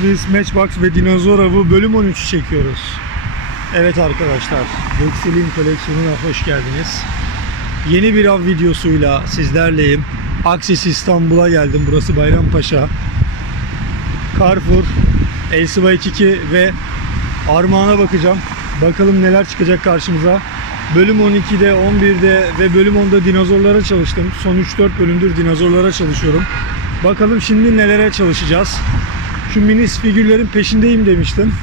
Wheels Matchbox ve Dinozor Avı bölüm 13'ü çekiyoruz. Evet arkadaşlar, Vexil'in koleksiyonuna hoş geldiniz. Yeni bir av videosuyla sizlerleyim. Aksis İstanbul'a geldim. Burası Bayrampaşa. Carrefour, LCY 2 ve Armağan'a bakacağım. Bakalım neler çıkacak karşımıza. Bölüm 12'de, 11'de ve bölüm 10'da dinozorlara çalıştım. Son 3-4 bölümdür dinozorlara çalışıyorum. Bakalım şimdi nelere çalışacağız. Şu minis figürlerin peşindeyim demiştim.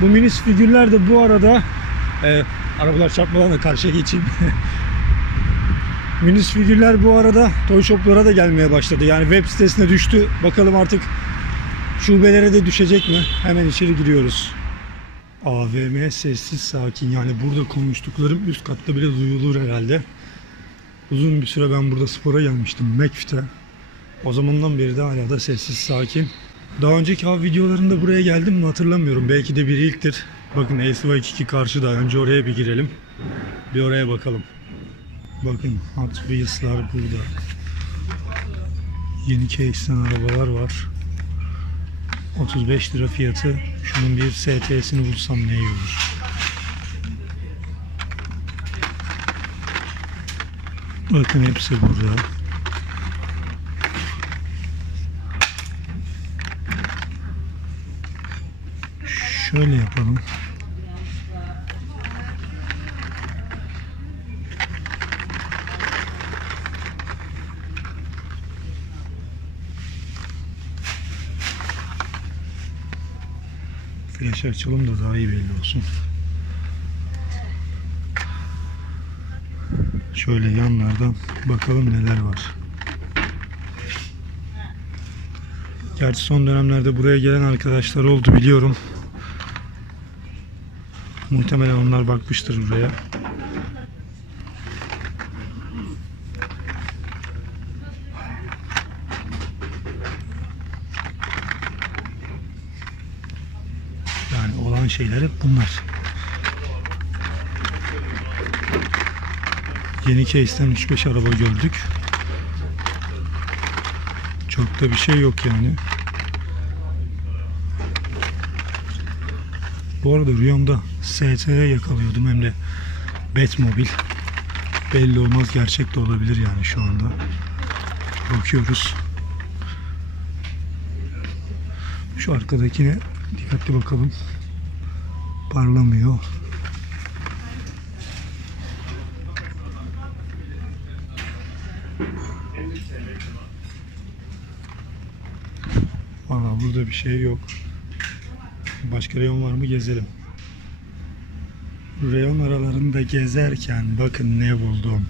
Bu minis figürler de bu arada e, arabalar çarpmadan da karşıya geçeyim. minis figürler bu arada toy shoplara da gelmeye başladı. Yani web sitesine düştü. Bakalım artık şubelere de düşecek mi? Hemen içeri giriyoruz. AVM sessiz sakin yani burada konuştuklarım üst katta bile duyulur herhalde. Uzun bir süre ben burada spora gelmiştim McFit'e. O zamandan beri de hala da sessiz sakin. Daha önceki av videolarında buraya geldim mi hatırlamıyorum. Belki de bir ilktir. Bakın LCY2 karşıda. Önce oraya bir girelim. Bir oraya bakalım. Bakın Hot Wheels'lar burada. Yeni case'den arabalar var. 35 lira fiyatı. Şunun bir ST'sini bulsam ne iyi olur. Bakın hepsi burada. Şöyle yapalım. Flash açalım da daha iyi belli olsun. Şöyle yanlardan bakalım neler var. Gerçi son dönemlerde buraya gelen arkadaşlar oldu biliyorum. Muhtemelen onlar bakmıştır buraya. Yani olan şeyler hep bunlar. Yeni case'ten 3-5 araba gördük. Çok da bir şey yok yani. Bu arada rüyamda ST'ye yakalıyordum hem de Batmobil. Belli olmaz gerçek de olabilir yani şu anda. Bakıyoruz. Şu arkadakine dikkatli bakalım. Parlamıyor. Valla burada bir şey yok. Başka reyon var mı gezelim. Reyon aralarında gezerken bakın ne buldum.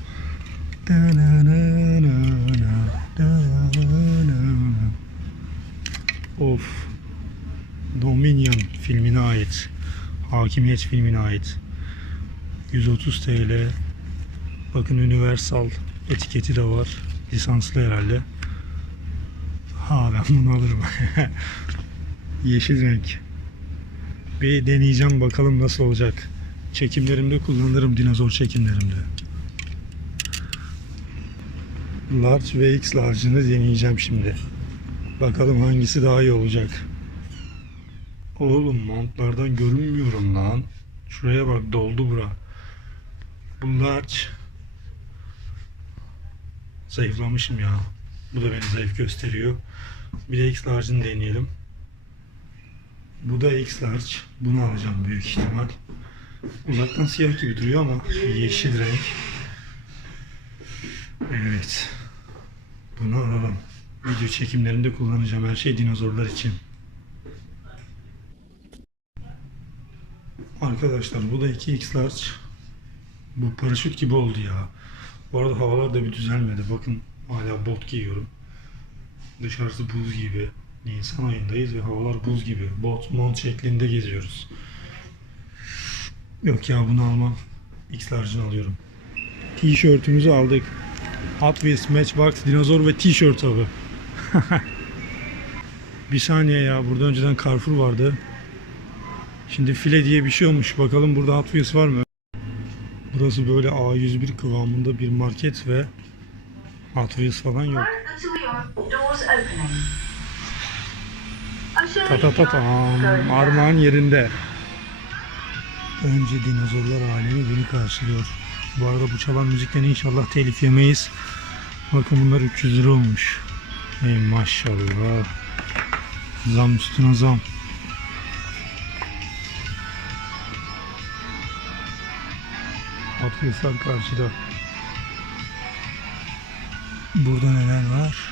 Of. Dominion filmine ait. Hakimiyet filmine ait. 130 TL. Bakın Universal etiketi de var. Lisanslı herhalde. Ha ben bunu alırım. Yeşil renk. Bir deneyeceğim bakalım nasıl olacak. Çekimlerimde kullanırım dinozor çekimlerimde. Large ve X large'ını deneyeceğim şimdi. Bakalım hangisi daha iyi olacak. Oğlum montlardan görünmüyorum lan. Şuraya bak doldu bura. Bu large. Zayıflamışım ya. Bu da beni zayıf gösteriyor. Bir de X large'ını deneyelim. Bu da X large. Bunu alacağım büyük ihtimal. Uzaktan siyah gibi duruyor ama yeşil renk. Evet. Bunu alalım. Video çekimlerinde kullanacağım. Her şey dinozorlar için. Arkadaşlar bu da 2X large. Bu paraşüt gibi oldu ya. Bu arada havalar da bir düzelmedi. Bakın hala bot giyiyorum. Dışarısı buz gibi. Nisan ayındayız ve havalar buz gibi. Bot, mont şeklinde geziyoruz. Yok ya bunu almam. X large'ını alıyorum. Tişörtümüzü aldık. Hot Wheels, Matchbox, dinozor ve tişört avı. bir saniye ya burada önceden Carrefour vardı. Şimdi file diye bir şey olmuş. Bakalım burada Hot Wheels var mı? Burası böyle A101 kıvamında bir market ve Hot Wheels falan yok. Tam. Armağan yerinde. Önce dinozorlar alemi beni karşılıyor. Bu arada bu çalan müzikten inşallah telif yemeyiz. Bakın bunlar 300 lira olmuş. Ey maşallah. Zam üstüne zam. Atlaslar karşıda. Burada neler var?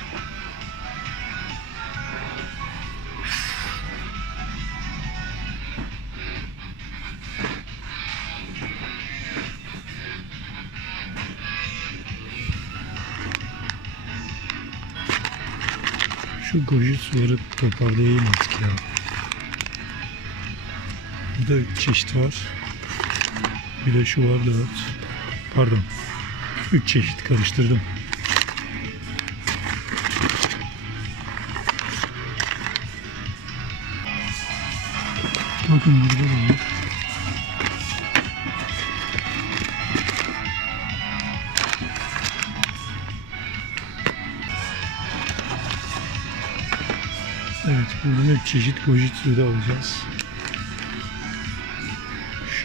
Goji suları toparlayayım artık ya. Burada çeşit var. Bir de şu var dört. Pardon. Üç çeşit karıştırdım. Bakın burada da var. Çeşit gojitsu da alacağız.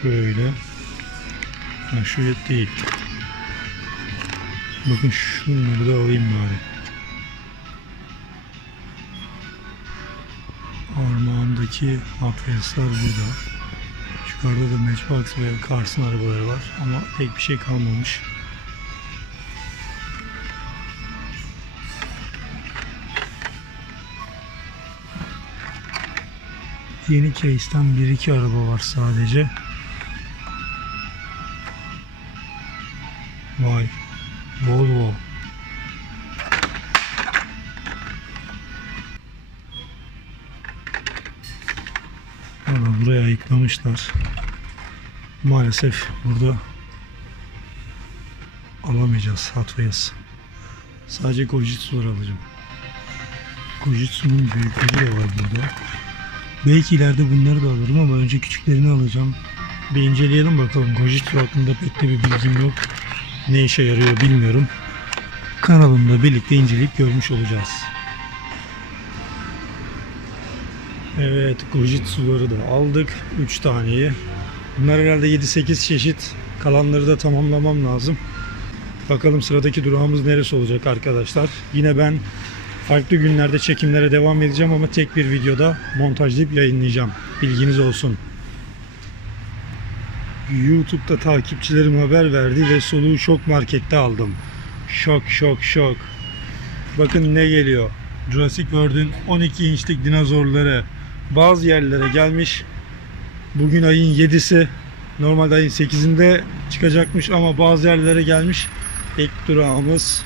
Şöyle. Ha, et değil. Bakın şunları da alayım bari. Armağandaki Atlaslar burada. Yukarıda da Matchbox ve Cars'ın arabaları var ama pek bir şey kalmamış. Yeni case'ten 1-2 araba var sadece. Vay. Volvo. Valla buraya ayıklamışlar. Maalesef burada alamayacağız Hot. Sadece Gojitsu'ları alacağım. Gojitsu'nun büyükleri de var burada. Belki ileride bunları da alırım ama önce küçüklerini alacağım. Bir inceleyelim bakalım. Gojitsu hakkında pek de bir bilgim yok. Ne işe yarıyor bilmiyorum. Kanalımda birlikte inceleyip görmüş olacağız. Evet, Gojitsu'ları da aldık. 3 taneyi. Bunlar herhalde 7-8 çeşit. Kalanları da tamamlamam lazım. Bakalım sıradaki durağımız neresi olacak arkadaşlar. Yine ben farklı günlerde çekimlere devam edeceğim ama tek bir videoda montajlayıp yayınlayacağım. Bilginiz olsun. YouTube'da takipçilerim haber verdi ve soluğu şok markette aldım. Şok şok şok. Bakın ne geliyor. Jurassic World'ün 12 inçlik dinozorları bazı yerlere gelmiş. Bugün ayın 7'si. Normalde ayın 8'inde çıkacakmış ama bazı yerlere gelmiş. İlk durağımız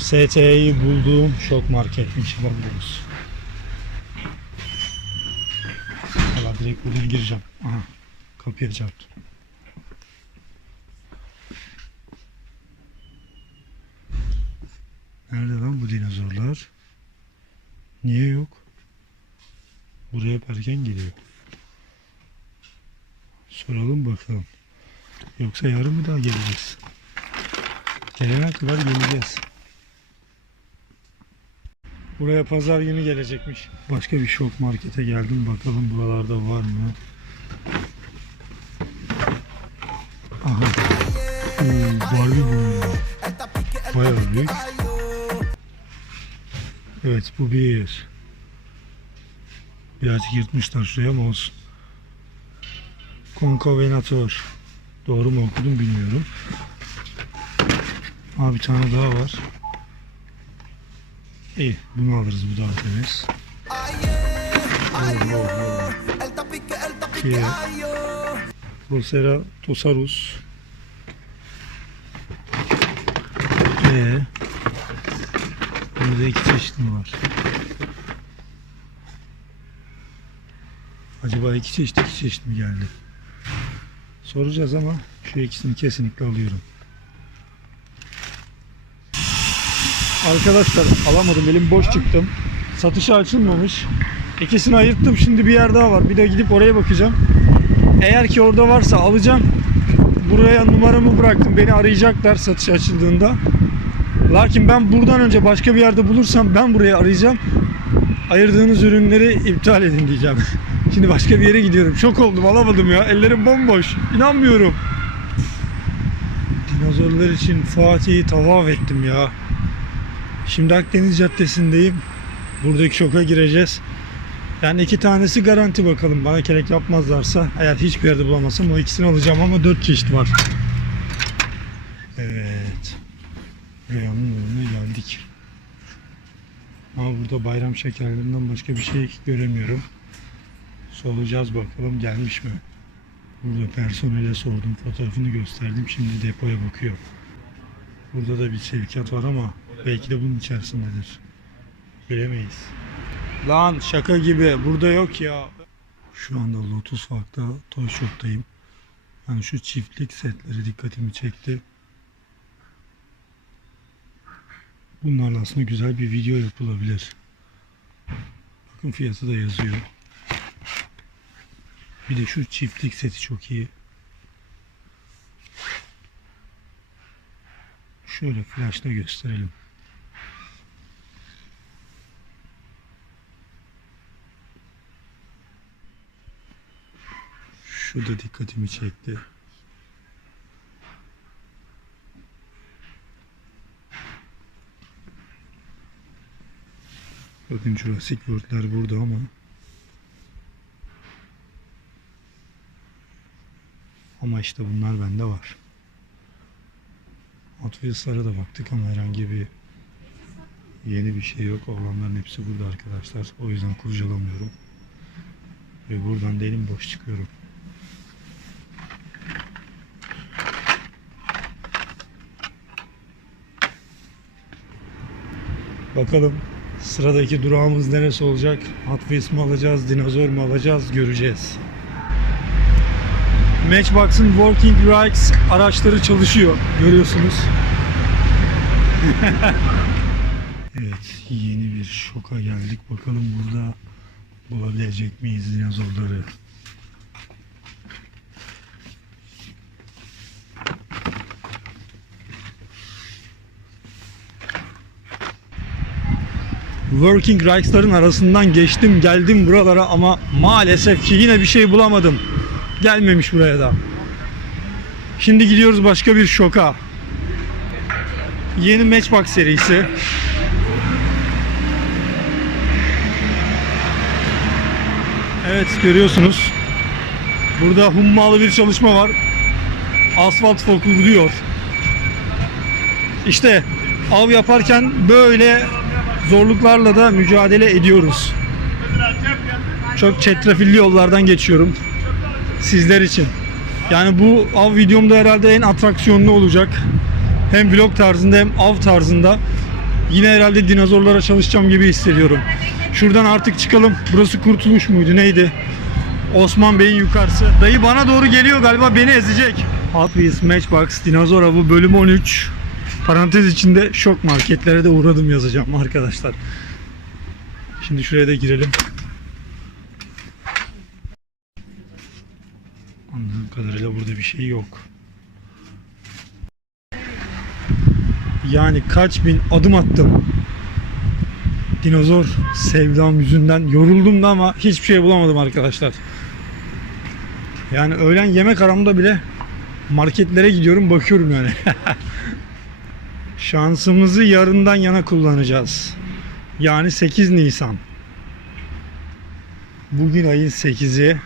ST'yi bulduğum şok market inşallah buluruz. Valla direkt buradan gireceğim. Aha, kapıya çarptım. Nerede lan bu dinozorlar? Niye yok? Buraya hep erken geliyor. Soralım bakalım. Yoksa yarın mı daha geleceğiz? Gelene kadar geleceğiz. Buraya pazar günü gelecekmiş. Başka bir şok markete geldim. Bakalım buralarda var mı? Aha. Oo, Barbie boyunlu. Bayağı büyük. Evet bu bir. Birazcık yırtmışlar şuraya ama olsun. Konkovenator. Doğru mu okudum bilmiyorum. Aa bir tane daha var. İyi bunu alırız bu daha temiz. Oh, oh, oh. İki. Volsera Tosarus. Ee, burada iki çeşit mi var? Acaba iki çeşit iki çeşit mi geldi? Soracağız ama şu ikisini kesinlikle alıyorum. Arkadaşlar alamadım elim boş çıktım. Satışa açılmamış. İkisini ayırttım şimdi bir yer daha var. Bir de gidip oraya bakacağım. Eğer ki orada varsa alacağım. Buraya numaramı bıraktım. Beni arayacaklar satış açıldığında. Lakin ben buradan önce başka bir yerde bulursam ben buraya arayacağım. ayırdığınız ürünleri iptal edin diyeceğim. Şimdi başka bir yere gidiyorum. Şok oldum alamadım ya. Ellerim bomboş. İnanmıyorum. Dinozorlar için Fatih'i tavaf ettim ya. Şimdi Akdeniz Caddesi'ndeyim. Buradaki şoka gireceğiz. Yani iki tanesi garanti bakalım. Bana kelek yapmazlarsa eğer hiçbir yerde bulamazsam o ikisini alacağım ama dört çeşit var. Evet. Reyonun önüne geldik. Ama burada bayram şekerlerinden başka bir şey göremiyorum. Soracağız bakalım gelmiş mi? Burada personele sordum, fotoğrafını gösterdim. Şimdi depoya bakıyor. Burada da bir sevkiyat var ama belki de bunun içerisindedir. Bilemeyiz. Lan şaka gibi. Burada yok ya. Şu anda Lotus Park'ta Toy Shop'tayım. Yani şu çiftlik setleri dikkatimi çekti. Bunlarla aslında güzel bir video yapılabilir. Bakın fiyatı da yazıyor. Bir de şu çiftlik seti çok iyi. Şöyle flashla gösterelim. Şu da dikkatimi çekti. Bakın Jurassic World'ler burada ama ama işte bunlar bende var. Wheels'lara da baktık ama herhangi bir yeni bir şey yok. Olanların hepsi burada arkadaşlar. O yüzden kurcalamıyorum. Ve buradan da elim boş çıkıyorum. Bakalım sıradaki durağımız neresi olacak? Hot Wheels mi alacağız, dinozor mu alacağız göreceğiz. Matchbox'ın Working Rights araçları çalışıyor. Görüyorsunuz. evet yeni bir şoka geldik. Bakalım burada bulabilecek miyiz dinozorları? Working Rights'ların arasından geçtim geldim buralara ama maalesef ki yine bir şey bulamadım. Gelmemiş buraya da. Şimdi gidiyoruz başka bir şoka. Yeni Matchbox serisi. Evet görüyorsunuz. Burada hummalı bir çalışma var. Asfalt fokurluyor. İşte av yaparken böyle zorluklarla da mücadele ediyoruz. Çok çetrefilli yollardan geçiyorum. Sizler için. Yani bu av videomda herhalde en atraksiyonlu olacak. Hem vlog tarzında hem av tarzında. Yine herhalde dinozorlara çalışacağım gibi hissediyorum. Şuradan artık çıkalım. Burası Kurtuluş muydu neydi? Osman Bey'in yukarısı. Dayı bana doğru geliyor galiba beni ezecek. Hot Wheels Matchbox Dinozor Avı bölüm 13. Parantez içinde şok marketlere de uğradım yazacağım arkadaşlar. Şimdi şuraya da girelim. Anladığım kadarıyla burada bir şey yok. Yani kaç bin adım attım. Dinozor sevdam yüzünden yoruldum da ama hiçbir şey bulamadım arkadaşlar. Yani öğlen yemek aramda bile marketlere gidiyorum bakıyorum yani. Şansımızı yarından yana kullanacağız. Yani 8 Nisan. Bugün ayın 8'i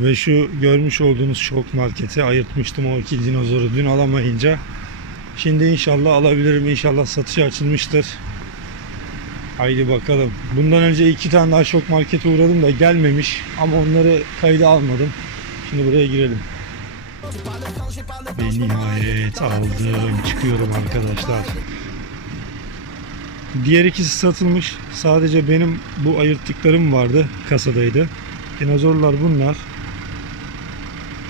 ve şu görmüş olduğunuz şok marketi ayırtmıştım o iki dinozoru dün alamayınca. Şimdi inşallah alabilirim. İnşallah satışa açılmıştır. Haydi bakalım. Bundan önce iki tane daha şok markete uğradım da gelmemiş. Ama onları kayda almadım. Şimdi buraya girelim. Ve nihayet aldım. Çıkıyorum arkadaşlar. Diğer ikisi satılmış. Sadece benim bu ayırttıklarım vardı. Kasadaydı. Dinozorlar bunlar.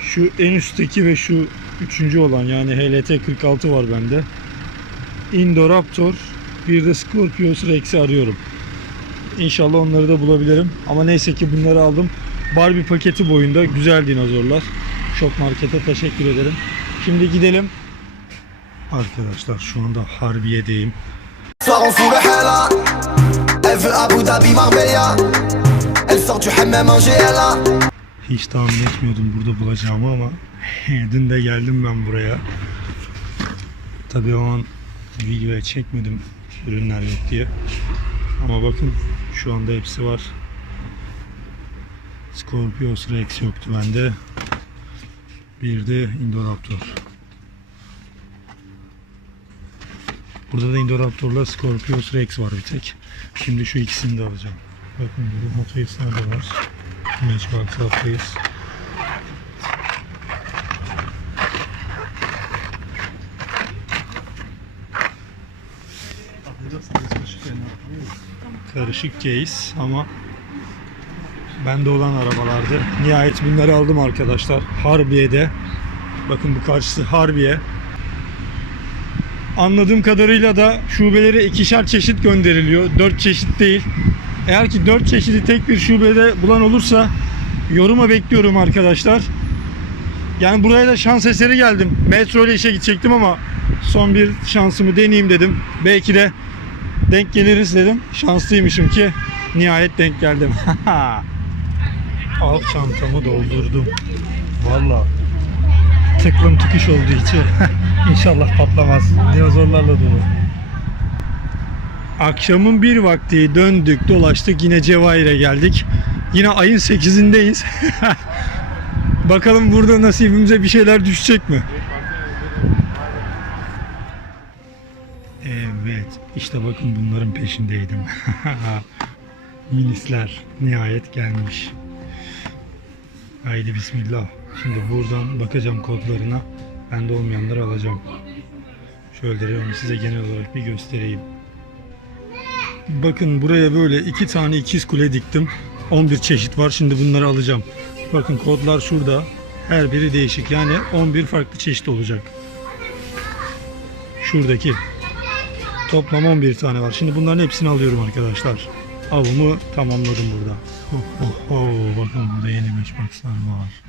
Şu en üstteki ve şu üçüncü olan yani HLT 46 var bende. Indoraptor bir de Scorpius Rex'i arıyorum. İnşallah onları da bulabilirim. Ama neyse ki bunları aldım. Barbie paketi boyunda güzel dinozorlar. Şok Market'e teşekkür ederim. Şimdi gidelim. Arkadaşlar şu anda Harbiye'deyim. Hiç tahmin etmiyordum burada bulacağımı ama dün de geldim ben buraya. Tabii o an videoya çekmedim ürünler yok diye. Ama bakın şu anda hepsi var. Scorpios Rex yoktu bende. Bir de Indoraptor. Burada da Indoraptor'la Scorpios Rex var bir tek. Şimdi şu ikisini de alacağım. Bakın Hot Wheels'lar da var. Hot Wheels. Karışık case ama bende olan arabalardı. Nihayet bunları aldım arkadaşlar. Harbiye'de. Bakın bu karşısı Harbiye. Anladığım kadarıyla da şubelere ikişer çeşit gönderiliyor. Dört çeşit değil. Eğer ki dört çeşidi tek bir şubede bulan olursa yoruma bekliyorum arkadaşlar. Yani buraya da şans eseri geldim. Metro ile işe gidecektim ama son bir şansımı deneyeyim dedim. Belki de denk geliriz dedim. Şanslıymışım ki nihayet denk geldim. Alt çantamı doldurdum. Valla tıklım tıkış oldu içi. İnşallah patlamaz. Dinozorlarla dolu. Akşamın bir vakti döndük dolaştık yine Cevahir'e geldik. Yine ayın 8'indeyiz. Bakalım burada nasibimize bir şeyler düşecek mi? Evet işte bakın bunların peşindeydim. Minisler nihayet gelmiş. Haydi bismillah. Şimdi buradan bakacağım kodlarına. Bende olmayanları alacağım. Şöyle onu size genel olarak bir göstereyim. Bakın buraya böyle iki tane ikiz kule diktim. 11 çeşit var. Şimdi bunları alacağım. Bakın kodlar şurada. Her biri değişik. Yani 11 farklı çeşit olacak. Şuradaki. Toplam 11 tane var. Şimdi bunların hepsini alıyorum arkadaşlar. Avımı tamamladım burada. Oh, oh, oh. Bakın burada yeni matchboxlar var.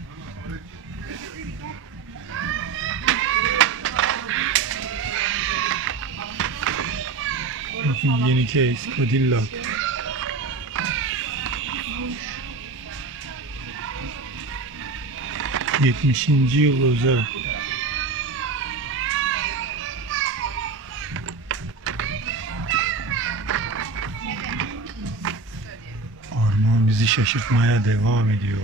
Bakın yeni case, Cadillac. Yetmişinci yıl özel. Şaşırtmaya devam ediyor.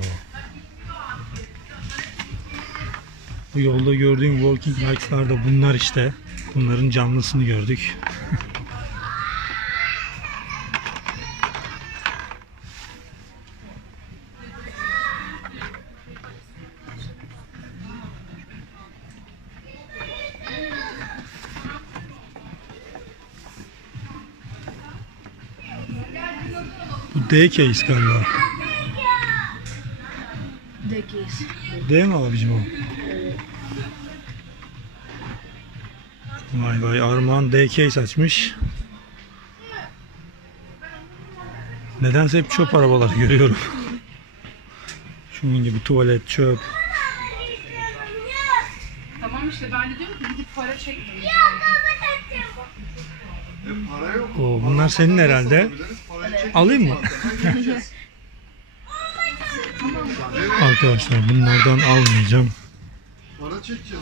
Bu yolda gördüğüm walking bike'lar da bunlar işte. Bunların canlısını gördük. Bu D case galiba. Dekiz. D mi abicim o? Vay vay Armağan D case açmış. Nedense hep çöp arabalar görüyorum. Şunun gibi tuvalet, çöp. Tamam işte ben de diyorum ki gidip para çekmeyin. Oo, bunlar senin herhalde. Alayım mı? Arkadaşlar bunlardan almayacağım.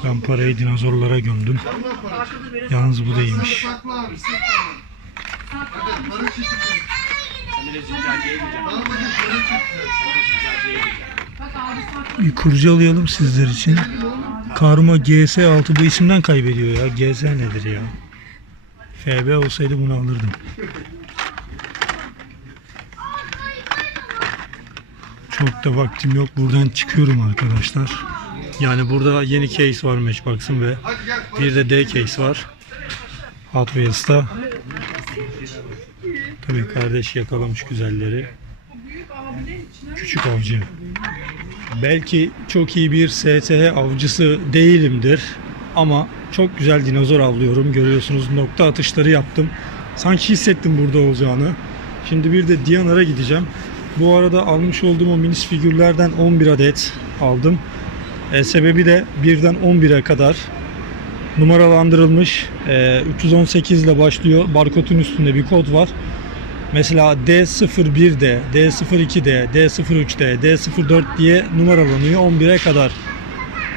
Ben parayı dinozorlara gömdüm. Yalnız bu da iyiymiş. Bir kurcalayalım sizler için. Karma GS6 bu isimden kaybediyor ya. GS nedir ya? FB olsaydı bunu alırdım. Çok da vaktim yok. Buradan çıkıyorum arkadaşlar. Yani burada yeni case var Matchbox'ın ve bir de D case var. Hot Wheels'ta. Tabii kardeş yakalamış güzelleri. Küçük avcı. Belki çok iyi bir STH avcısı değilimdir. Ama çok güzel dinozor avlıyorum. Görüyorsunuz nokta atışları yaptım. Sanki hissettim burada olacağını. Şimdi bir de Diyanar'a gideceğim. Bu arada almış olduğum o minis figürlerden 11 adet aldım. E, sebebi de birden 11'e kadar numaralandırılmış. E, 318 ile başlıyor. Barkodun üstünde bir kod var. Mesela D01'de, D02'de, D03'de, D04 diye numaralanıyor 11'e kadar.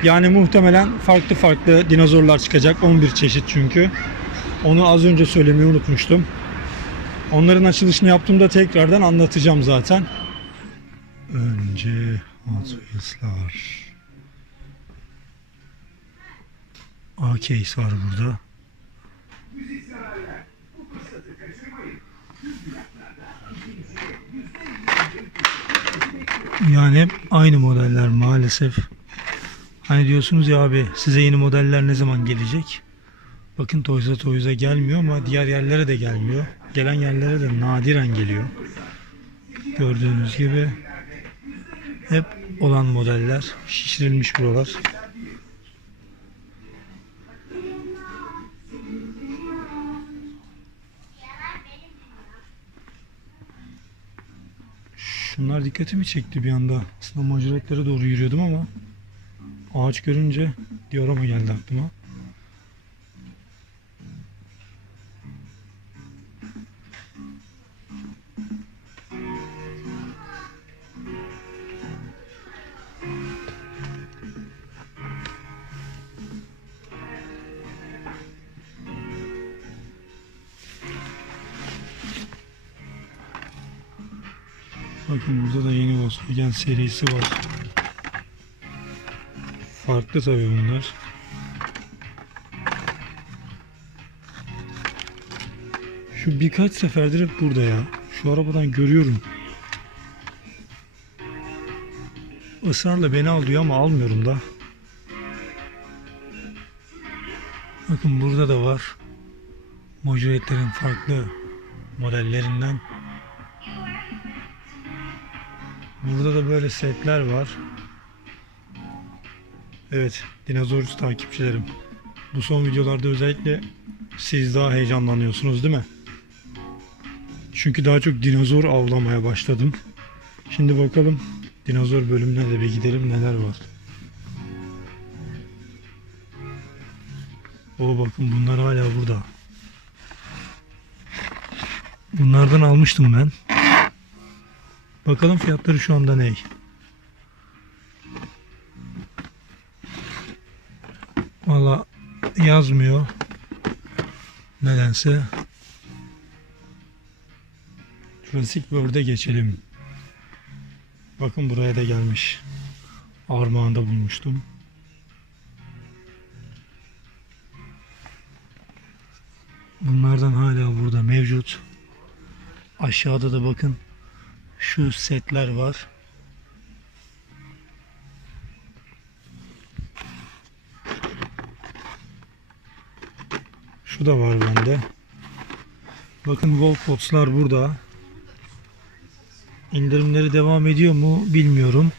Yani muhtemelen farklı farklı dinozorlar çıkacak. 11 çeşit çünkü. Onu az önce söylemeyi unutmuştum. Onların açılışını yaptığımda tekrardan anlatacağım zaten. Önce Wheels'lar. A-Case var burada. Yani hep aynı modeller maalesef. Hani diyorsunuz ya abi size yeni modeller ne zaman gelecek? Bakın Toys'a Toys'a gelmiyor ama diğer yerlere de gelmiyor. Gelen yerlere de nadiren geliyor. Gördüğünüz gibi hep olan modeller. Şişirilmiş buralar. Şunlar dikkatimi çekti bir anda. Aslında maceretlere doğru yürüyordum ama ağaç görünce diorama geldi aklıma. Bakın burada da yeni Volkswagen serisi var. Farklı tabii bunlar. Şu birkaç seferdir hep burada ya. Şu arabadan görüyorum. Israrla beni al diyor ama almıyorum da. Bakın burada da var. Mojuretlerin farklı modellerinden. Burada da böyle setler var. Evet, dinozorcu takipçilerim. Bu son videolarda özellikle siz daha heyecanlanıyorsunuz değil mi? Çünkü daha çok dinozor avlamaya başladım. Şimdi bakalım dinozor bölümüne de bir gidelim neler var. O bakın bunlar hala burada. Bunlardan almıştım ben. Bakalım fiyatları şu anda ne? Valla yazmıyor. Nedense. Jurassic World'e geçelim. Bakın buraya da gelmiş. Armağanda bulmuştum. Bunlardan hala burada mevcut. Aşağıda da bakın şu setler var. Şu da var bende. Bakın Wolfpots'lar burada. İndirimleri devam ediyor mu bilmiyorum.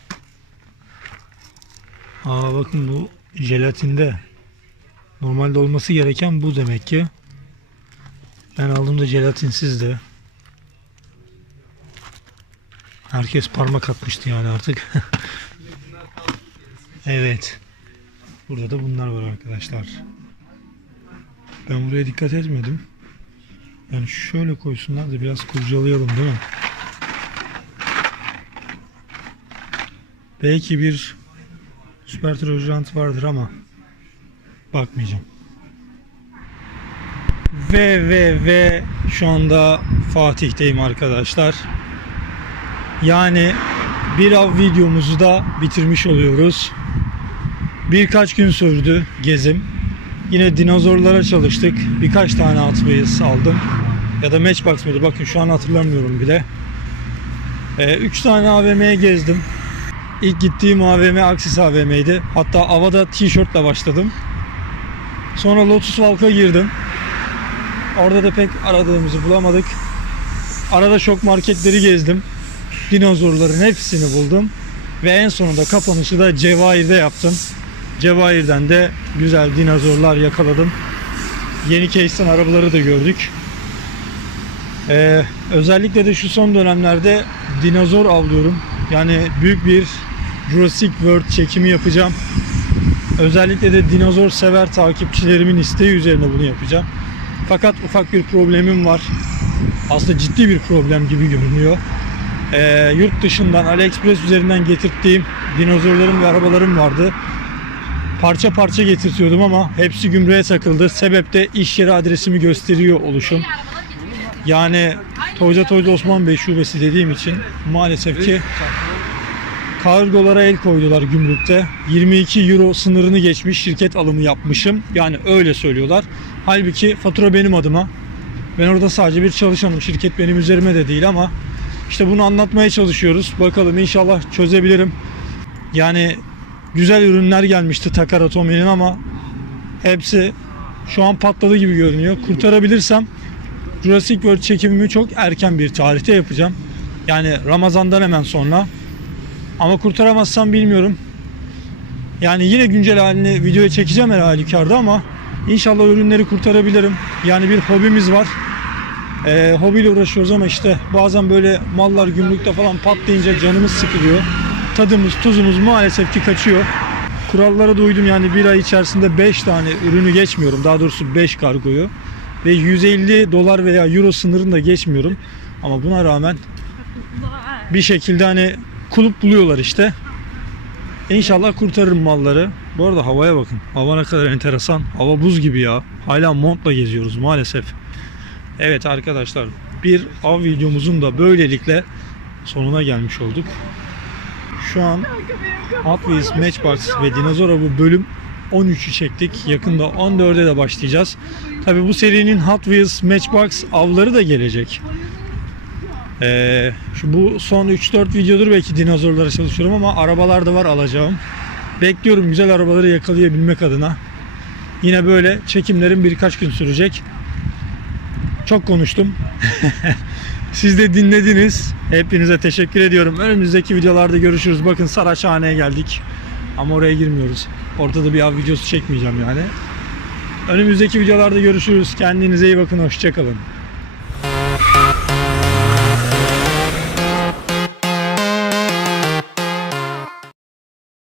Aa bakın bu jelatinde. Normalde olması gereken bu demek ki. Ben aldığımda jelatinsizdi. Herkes parmak atmıştı yani artık. evet. Burada da bunlar var arkadaşlar. Ben buraya dikkat etmedim. Yani şöyle koysunlar da biraz kurcalayalım değil mi? Belki bir süper trojant vardır ama bakmayacağım. Ve ve ve şu anda Fatih'teyim arkadaşlar. Yani bir av videomuzu da bitirmiş oluyoruz. Birkaç gün sürdü gezim. Yine dinozorlara çalıştık. Birkaç tane Wheels aldım. Ya da Matchbox mıydı? Bakın şu an hatırlamıyorum bile. 3 tane AVM'ye gezdim. İlk gittiğim AVM Axis AVM'ydi. Hatta Ava'da tişörtle başladım. Sonra Lotus Walk'a girdim. Orada da pek aradığımızı bulamadık. Arada şok marketleri gezdim. Dinozorların hepsini buldum. Ve en sonunda kapanışı da Cevahir'de yaptım. Cevahir'den de güzel dinozorlar yakaladım. Yeni case'ten arabaları da gördük. Ee, özellikle de şu son dönemlerde dinozor avlıyorum. Yani büyük bir Jurassic World çekimi yapacağım. Özellikle de dinozor sever takipçilerimin isteği üzerine bunu yapacağım. Fakat ufak bir problemim var. aslında ciddi bir problem gibi görünüyor. Ee, yurt dışından AliExpress üzerinden getirttiğim dinozorlarım ve arabalarım vardı. Parça parça getirtiyordum ama hepsi gümrüğe takıldı. Sebep de iş yeri adresimi gösteriyor oluşum. Yani Toyca Toyca Osman Bey şubesi dediğim için maalesef ki kargolara el koydular gümrükte. 22 euro sınırını geçmiş şirket alımı yapmışım. Yani öyle söylüyorlar. Halbuki fatura benim adıma. Ben orada sadece bir çalışanım. Şirket benim üzerime de değil ama işte bunu anlatmaya çalışıyoruz. Bakalım inşallah çözebilirim. Yani güzel ürünler gelmişti Takara Tomi'nin ama hepsi şu an patladı gibi görünüyor. Kurtarabilirsem Jurassic World çekimimi çok erken bir tarihte yapacağım. Yani Ramazan'dan hemen sonra. Ama kurtaramazsam bilmiyorum. Yani yine güncel halini videoya çekeceğim her halükarda ama inşallah ürünleri kurtarabilirim. Yani bir hobimiz var. Ee, hobiyle uğraşıyoruz ama işte bazen böyle mallar gümrükte falan patlayınca canımız sıkılıyor. Tadımız, tuzumuz maalesef ki kaçıyor. Kurallara da uydum yani bir ay içerisinde 5 tane ürünü geçmiyorum. Daha doğrusu 5 kargoyu. Ve 150 dolar veya euro sınırını da geçmiyorum. Ama buna rağmen bir şekilde hani kulüp buluyorlar işte. İnşallah kurtarırım malları. Bu arada havaya bakın. Hava ne kadar enteresan. Hava buz gibi ya. Hala montla geziyoruz maalesef. Evet arkadaşlar bir av videomuzun da böylelikle sonuna gelmiş olduk. Şu an Hot Wheels Matchbox ve Dinozor bu bölüm 13'ü çektik. Yakında 14'e de başlayacağız. Tabi bu serinin Hot Wheels Matchbox avları da gelecek. Ee, şu bu son 3-4 videodur belki dinozorlara çalışıyorum ama arabalar da var alacağım. Bekliyorum güzel arabaları yakalayabilmek adına. Yine böyle çekimlerim birkaç gün sürecek. Çok konuştum. Siz de dinlediniz. Hepinize teşekkür ediyorum. Önümüzdeki videolarda görüşürüz. Bakın Saraçhane'ye geldik. Ama oraya girmiyoruz. Ortada bir av videosu çekmeyeceğim yani. Önümüzdeki videolarda görüşürüz. Kendinize iyi bakın. Hoşçakalın.